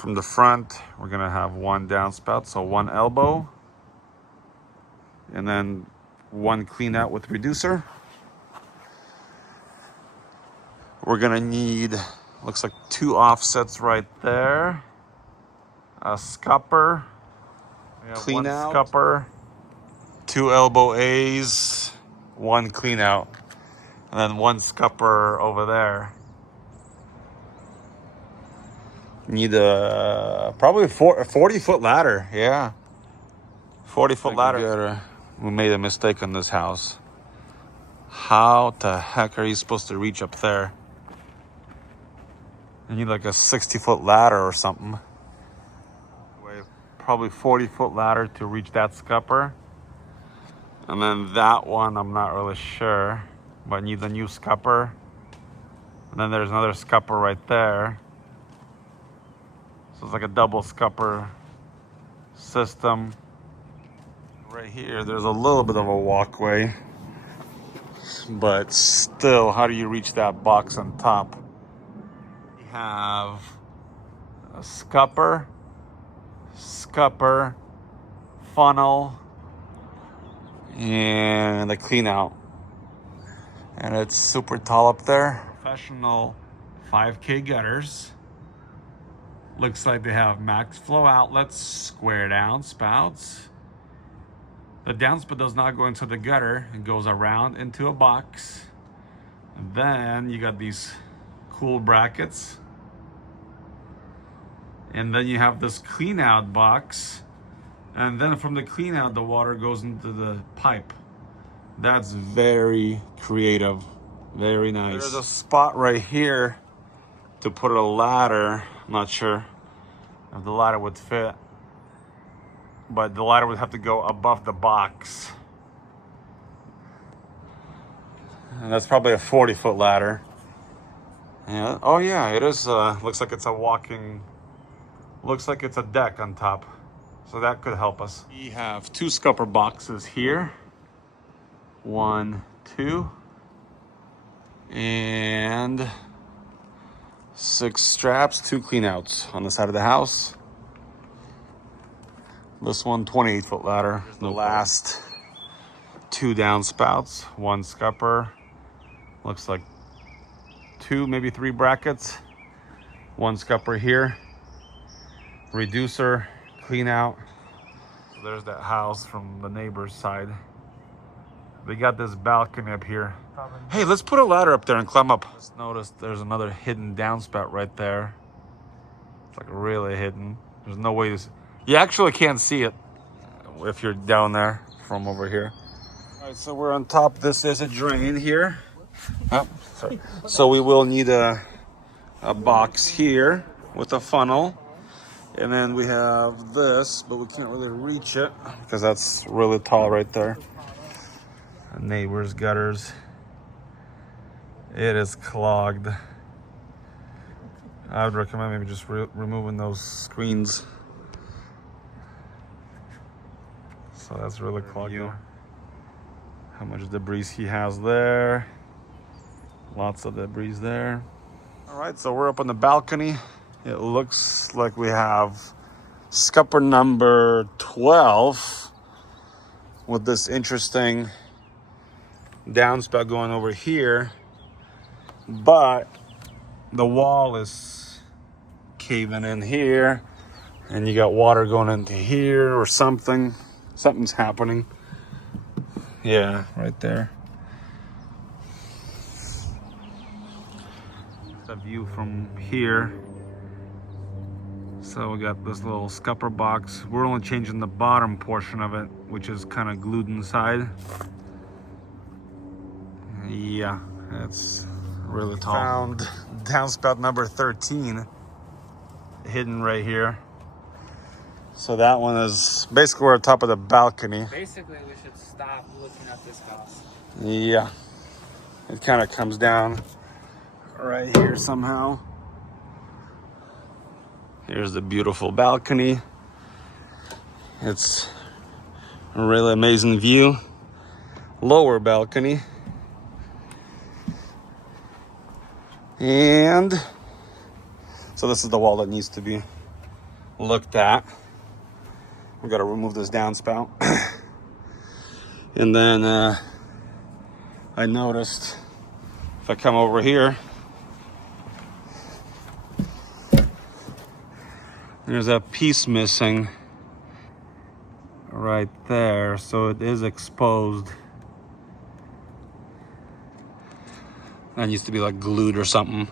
from the front, we're gonna have one downspout, so one elbow. And then one clean out with reducer. We're gonna need, looks like 2 offsets right there. A scupper, clean out, scupper, 2 elbow A's, 1 clean out, and then 1 scupper over there. Need a probably a 40-foot ladder. Yeah, 40-foot ladder. We made a mistake on this house. How the heck are you supposed to reach up there? You need like a 60-foot ladder or something. Probably 40-foot ladder to reach that scupper. And then that one, I'm not really sure, but needs a new scupper. And then there's another scupper right there. So it's like a double scupper system. Right here, there's a little bit of a walkway. But still, how do you reach that box on top? We have a scupper, funnel, and a clean out. And it's super tall up there. Professional 5K gutters. Looks like they have max flow outlets, square downspouts. The downspout does not go into the gutter. It goes around into a box. And then you got these cool brackets. And then you have this clean out box. And then from the clean out, the water goes into the pipe. That's very creative. Very nice. There's a spot right here to put a ladder. I'm not sure if the ladder would fit, but the ladder would have to go above the box. And that's probably a 40-foot ladder. Yeah. Oh yeah, it is. Looks like it's a walking, looks like it's a deck on top. So that could help us. We have 2 scupper boxes here. 1, 2. And 6 straps, 2 cleanouts on the side of the house. This one, 28-foot ladder. The last 2 downspouts, 1 scupper. Looks like 2, maybe 3 brackets. 1 scupper here. Reducer, clean out. So there's that house from the neighbor's side. They got this balcony up here. Hey, let's put a ladder up there and climb up. Just noticed there's another hidden downspout right there. It's like really hidden. There's no way to... You actually can't see it if you're down there from over here. All right, so we're on top. This is a drain here. Oh, sorry. So we will need a box here with a funnel. And then we have this, but we can't really reach it because that's really tall right there. Neighbor's gutters. It is clogged. I would recommend maybe just removing those screens. So that's really clogged. How much debris he has there. Lots of debris there. All right, so we're up on the balcony. It looks like we have scupper number 12 with this interesting downspout going over here, but the wall is caving in here and you got water going into here or something. Something's happening. Yeah, right there. A view from here. So we got this little scupper box. We're only changing the bottom portion of it, which is kind of glued inside. Yeah, it's really tall. Found downspout number 13 hidden right here. So that one is basically we're on top of the balcony. Basically, we should stop looking at this house. Yeah, it kind of comes down right here somehow. Here's the beautiful balcony. It's a really amazing view. Lower balcony. And so this is the wall that needs to be looked at. We got to remove this downspout. And then I noticed if I come over here, there's a piece missing right there, so it is exposed. That used to be like glued or something.